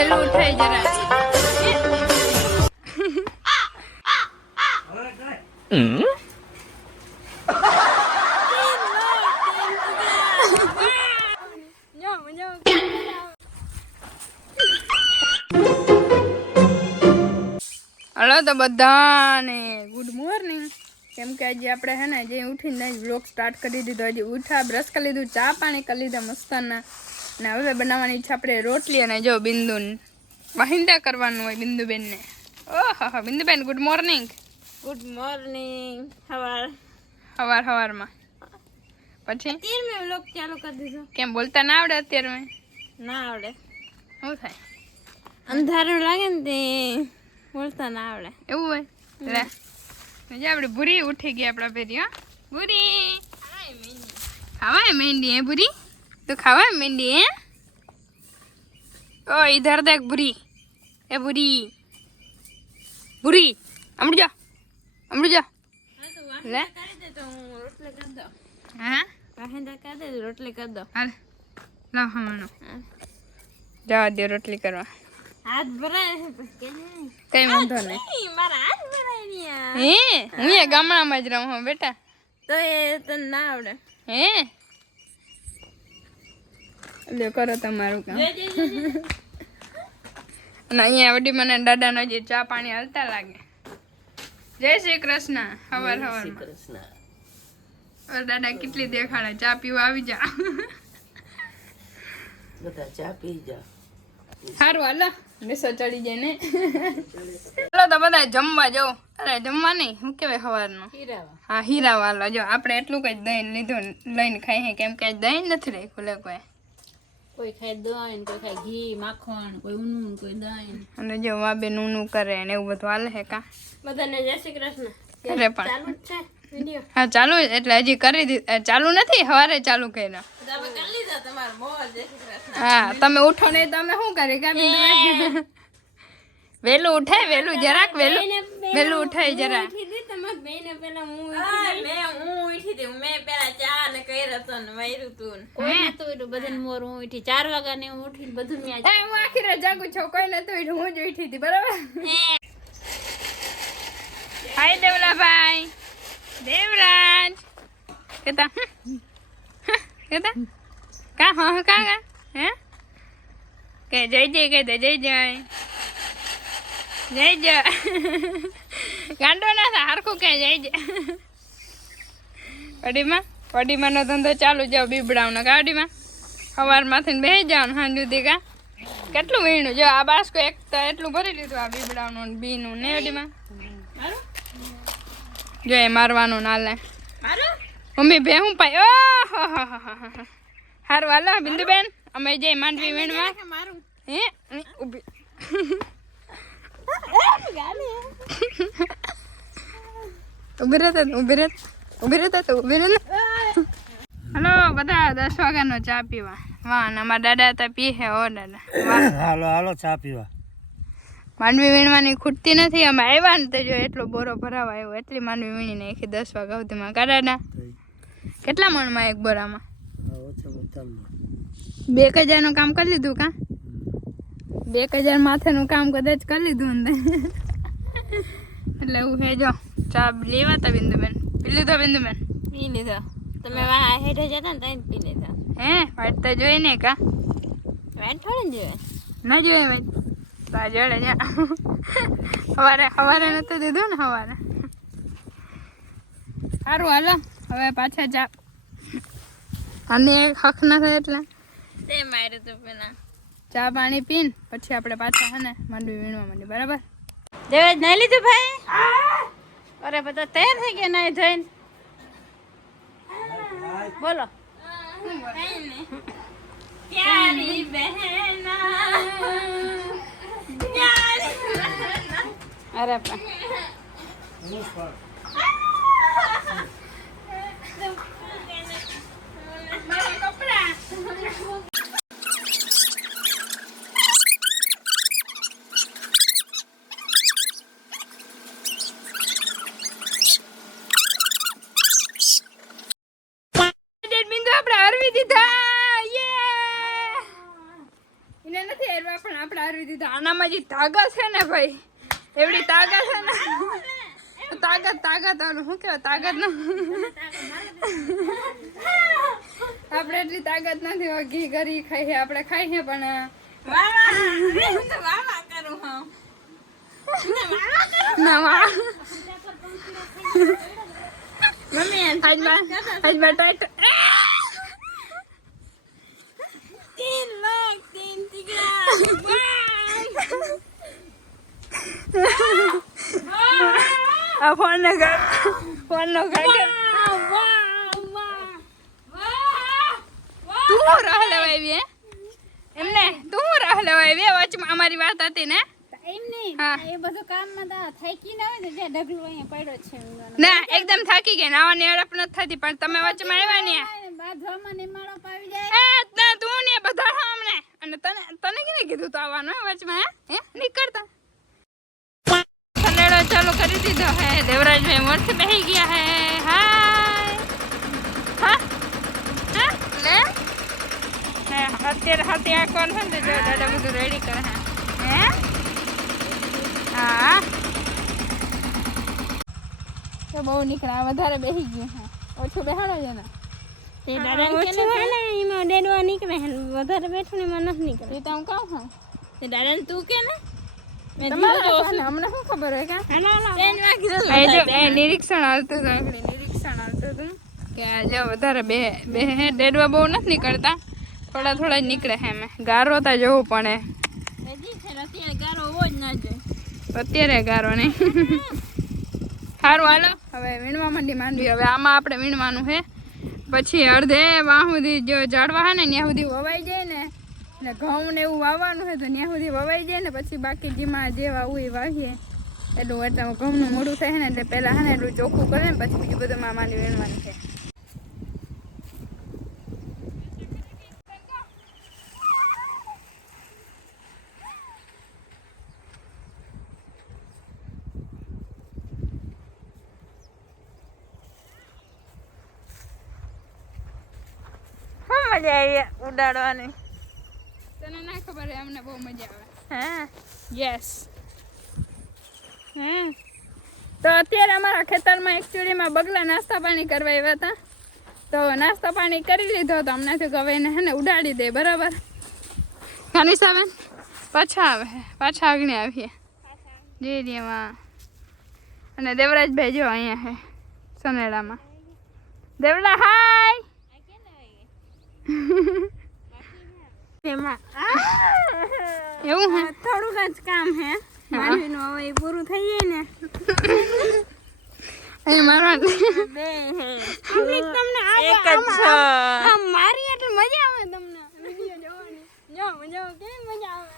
વેલું ઉઠાઈ જરા. હલો તો બધાને ગુડ મોર્નિંગ. કેમ કે આજે આપણે હે ને જે ઉઠીને વ્લોગ સ્ટાર્ટ કરી દીધો. હજી ઉઠા, બ્રશ કરી લીધું, ચા પાણી કરી લીધા મસ્તાના. ને હવે બનાવવાની છે આપણે રોટલી. અને જો બિંદુન વાહિંદા કરવાનું હોય બિંદુબેનને. ઓહો Binduben good morning. Good morning. સવારમાં પછી અત્યારે મેં વ્લોગ ચાલુ કરી દીધો. કેમ બોલતા ના આવડે અત્યારે? મેં ના આવડે. શું થાય? અંધારું લાગે ને તે બોલતા ના આવડે. એવું હોય લે. જે આપણે ભૂરી ઉઠી ગઈ આપણા ભેરી. હા ભૂરી ખાવાય મહેંદી હે ભૂરી? તો ખાવાય મહેંદી હે? ઓ ઇધર દેખ ભૂરી. એ ભૂરી ભૂરી અમૃત જા લે. હા રોટલી કરી દો. હાલ લાવ હમણાં જવા દે રોટલી કરવા. હાથ ભરાય કઈ વાંધો નહીં. મારા હાથ ભરાય રહ્યા. હે હું એ ગામડામાં જ રહું હું બેટા. તો એ તને ના આવડે. હે લ્યો કરો તમારું કામ. અને અહીંયા વડી મને દાદાનો જે ચા પાણી હાલતા લાગે. જય શ્રી કૃષ્ણ. હવાર દાદા કેટલી દેખાડે. ચા પીવા આવી જા. બધા ચા પી જા. સારું હાલો બેસો ચડી જાય ને. ચાલો તો બધા જમવા જાઓ. અરે જમવા નહીં, શું કહેવાય સવારનું? હા હીરા વાલો. જો આપણે એટલું કઈ દહીં લીધું લઈને ખાઈએ. કેમ કે દહીં નથી રાખ્યું લે કોઈ. કોઈ ખાય દહીં, કોઈ ખાય ઘી માખણ, કોઈ ઊનું, કોઈ દહીં. અને જો વાબે ઊનું કરે ને એવું બધું હાલે હે કા. બધાને જય શ્રી કૃષ્ણ. અરે પણ ચાલુ જ છે વિડિયો. હા ચાલુ એટલે હજી કરી દીધું. ચાલુ નથી, સવારે ચાલુ કર્યો. તમે કરી લીધા તમાર મોર જય શ્રી કૃષ્ણ. હા તમે ઉઠો નહીં તમે શું કરી કા બિંદુ? વેલું ઉઠાય, વેલું જરાક વેલું ઉઠાય જરાક. તમાર બેને પેલા હું ઉઠી હતી. મેં પેલા ચા ને કર્યો તો ને વાયરું તું. કોઈ નતું ઉઠ્યું, બધાને મોર હું ઉઠી 4 વાગ્યા ને હું ઉઠીને બધું મેં હું આખી રાત જાગું છું. કોઈ નતું ઉઠ્યું, હું જ ઉઠી હતી. બરાબર. હાય દેવલાભાઈ. દેવરાજ કેતા કા હા કા હે કે જય જય કે દે જય જય ગાંડો ના થા હરખું કે જય જય. પડીમાં નો ધંધો ચાલુ. જાવ બીબડાવનો ગાડીમાં સવારમાંથી બેસી જવાનું સાંજ સુધી. કા કેટલું વીણું જો આ બાસ્કો એક તો એટલું ભરી લીધું. આ બીબડાવનું બીનું ને અડીમાં જો એ મારવાનું ના લે. મમ્મી બે હું પાય. ઓહો હારું હાલો બિંદુબેન અમે જઈ માંડવી વીણવા. હે ઊભી ઉભી રહેતા. હલો બધા 10 વાગ્યાનો ચા પીવા. વાહ ને અમારા દાદા તો પી હે. ઓ દાદા હાલો ચા પીવા. માંડવી વીણવાની ખૂટતી નથી. અમે આવ્યા ને તો જો એટલો બોરો ભરાવા આવ્યો. એટલી માંડવી વીણી નાખી 10 વાગ્યા સુધીમાં. કાઢાના કેટલા મણમાં એક બોરામાં? 2000 નું કામ કરી લીધું કા? 2000 માથેનું કામ કદાચ કરી લીધું ને. એટલે એવું હે. જો ચા લેવા તા બિંદુબેન. પી લીધો બિંદુબેન? પી લીધો. તમે વાહ હેઠે જતા ને ત્યાં પી લીધા. હે વાટ તો જોઈ ને કા? વાટ થોડી જોઈએ. ના જોઈએ ભાઈ. તા જોડે જા. સવારે નતું દીધું ને સવારે. સારું હાલો હવે પાછા ચા. અને એક હક ના થાય એટલે તે માર્યું તો પેલા ચા પાણી પીને પછી આપણે પાછા હે ને માંડવી વીણવા માંડી. બરાબર. દેવરાજ નાઈ લીધું ભાઈ? અરે બધા તૈયાર થઈ ગયા નાઈ ધોઈને. બોલો. પ્યારી બહેના અરે પણ બિંદુ આપણે હરવી દીધા. યે એને નથી એરવા પણ આપણે આરવી દીધા. આનામાં જે તાકાત છે ને ભાઈ, એવડી તાકાત છે ને, તાકાત આનું શું કહેવાય, તાકાત ન આપણે એટલી તાકાત નથી. ઘી કરી ખાઈએ આપણે, ખાઈએ પણ ના વાહ મમ્મી આજ ટાઈટ 3 લાખ 3 ટીકડા આ ફોન નો ઘર તું રાહ લેવાય એમને, તું રાહ લેવાય વચમાં અમારી વાત હતી ને. એમ નહીં, હા. એ બધું કામમાં થાકી ના હોય ને, જે ઢગલો અહીંયા પડ્યો છે ના એકદમ થાકી ગયા, નાવાની અડપ નથી થતી, પણ તમે વચમાં આવ્યા ને બાંધવામાં ને માળો પાવી જાય. તું ને બધા સામે અને તને તને કેને કીધું તો આવવાનું વચમાં હે નીકળતા. સનેડો ચાલુ કરી દીધો હે, દેવરાજભાઈ મોરથી બેહી ગયા હે. હાય હા હા લે હે અત્યારે હાથી આ કોલ છે ને જો દાદા બધું રેડી કરે હે હા તો બહુ નીકળ્યા, વધારે બેહી ગયું હે, ઓછું બેહાડો છે ને તે દાદાને કેને છે ને એમાં ડેડવા નીકળે છે, વધારે બેઠું ને એમાં નથી નીકળે. એ તો હું કહું છું તે દાદાને તું કે ને તમારા અમને શું ખબર હોય કે નિરીક્ષણ આવતું હતું કે આજે વધારે બે ડેડવા બહુ નથી નીકળતા, થોડા જ નીકળે છે. એમ ગારો તા જવું પડે, અત્યારે ગારો હોવો જ ના જોઈએ. અત્યારે ગારો નહીં. સારું હાલો હવે વીણવા માંડવી. હવે આમાં આપણે વીણવાનું છે, પછી અડધે વાહ સુધી જો ઝાડવા છે ને ત્યાં સુધી વવાઈ જાય ને ઘઉં ને એવું વાવવાનું છે તો ત્યાં સુધી વવાઈ જાય ને પછી બાકી જેમાં જે વાવવું એ વાવીએ. એટલું એટલે ઘઉંનું મોડું થાય ને એટલે પહેલાં છે ને એટલું ચોખ્ખું કરે ને પછી બીજું બધું માંડી વીણવાનું છે. મજા આવી ઉડાડવાની. તને ના ખબર હોય, અમને બહુ મજા આવે. હા યસ તો અત્યારે અમારા ખેતરમાં એકચ્યુઅલીમાં બગલા નાસ્તા પાણી કરવા આવ્યા હતા, તો નાસ્તા પાણી કરી લીધો તો હમણાંથી હવે એને હે ને ઉડાડી દે. બરાબર કાનિસાબેન પાછા આગળ આવીએ જેરીમાં. અને દેવરાજભાઈ જો અહીંયા હે સનેડામાં. દેવલા હાય એવું હે, થોડુંક જ કામ હે માનવીનું, હવે એ પૂરું થઈ જાય ને અહીં મારવા બે હે તમને એક જ છો. મારી એટલે મજા આવે તમને વિડિયો જોવાની. જો મજા આવે, કેવી મજા આવે.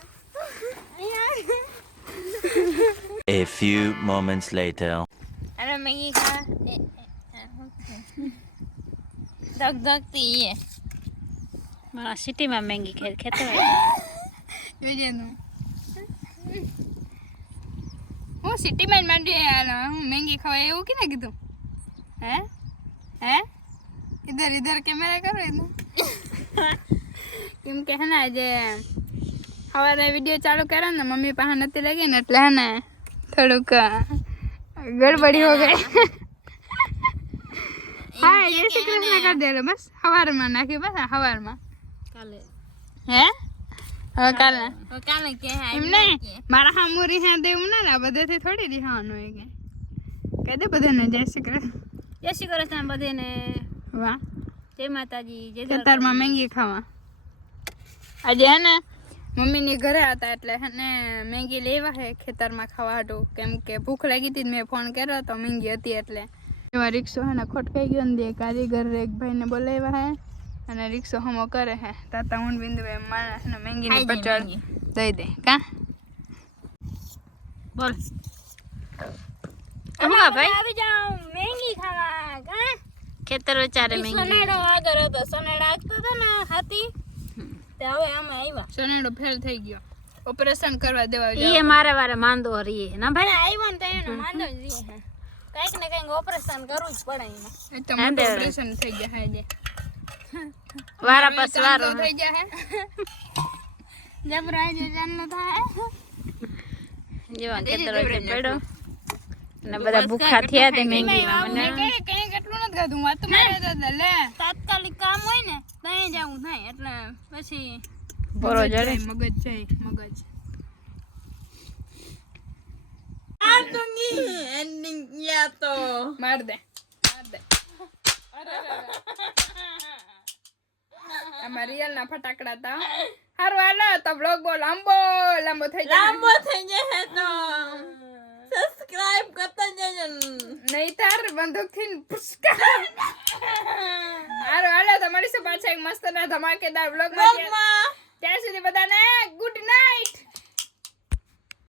A few moments later. અરે મેગી ખા ધગધગતી એ મારા સિટીમાં મેગી ખેતો જોજે હું સિટીમાં જ માંડી હું મેંગી ખવાય એવું કે કીધું હે ઇધર કેમેરા કરો ઇધર. કેમ કે હે ને આજે સવારે વિડીયો ચાલુ કર્યો ને મમ્મી પાસે નથી લાગી ને એટલે હે ને થોડુંક ગડબડી હો ગઈ. હા જય શ્રી કૃષ્ણ કરી દેલો બસ. સવારમાં નાખ્યું બસ સવારમાં કાલે હે હવે કાલે કાલે કે એમ નહીં મારા હામુરી હા દેવું ના બધાથી થોડી રિહાવાનું હોય કે કહી દે બધાને જય શ્રી કૃષ્ણ. જય શ્રી કૃષ્ણ બધાને. વાહ જય માતાજી. જય ખેતરમાં મેંગી ખાવા. આજે હે ને મમ્મીની ઘરે હતા એટલે હે ને મેંગી લેવા હે ખેતરમાં ખાવા હાટું, કેમ કે ભૂખ લાગી હતી. મેં ફોન કર્યો તો મેંગી હતી એટલે. એમાં રિક્ષો હે ને ખોટકાઈ ગયો ને કારીગર એક ભાઈને બોલાવ્યા હે અને રિક્ષો હમો કરે હે. તાતા હું બિંદુ એમ માણસ ને મેંગીની પચાડ દઈ દે કા બોલ ભાઈ આવી જાઓ મેંગી ખાવા કા ખેતર વિચારે મેંગી. સનેડો આગળ હતો, સનેડો આગતો હતો ને હાથી તે હવે આમાં આવ્યા. સનેડો ફેલ થઈ ગયો, ઓપરેશન કરવા દેવા એ મારે વારે માંદો રહી ના ભાઈ આવ્યો ને તો એનો માંદો જ રહી હે. કઈક ને કઈક ઓપરેશન કરવું જ પડે એમાં. એ તો મોટું ઓપરેશન થઈ ગયા હે જે વારા પાસ વારો થઈ ગયા હે જબરા જે જાનનો થાય જેવા ખેતર હોય તે પડ્યો ને બધા ભૂખા થયા તે મેંગીમાં મને કઈ કેટલું નથી ખાધું વાત તો મારે તો લે તાત્કાલિક કામ હોય ને ત્યાં જવું થાય એટલે પછી બોરો જડે મગજ જાય મગજ આ તુંગી એન્ડિંગ યા તો માર દે આમાં રિયલ ના ફટાકડા હતા હારું હાલો તો બ્લોગ બહુ લાંબો થઈ જાય લાંબો થઈ જશે તો સબસ્ક્રાઇબ કરતા જજો નહીં તાર બંદૂક થી પુષ્કા હારું હાલો તો મળીશું પાછા એક મસ્ત ના ધમાકેદાર બ્લોગ માં ત્યાં સુધી બધાને ગુડ નાઇટ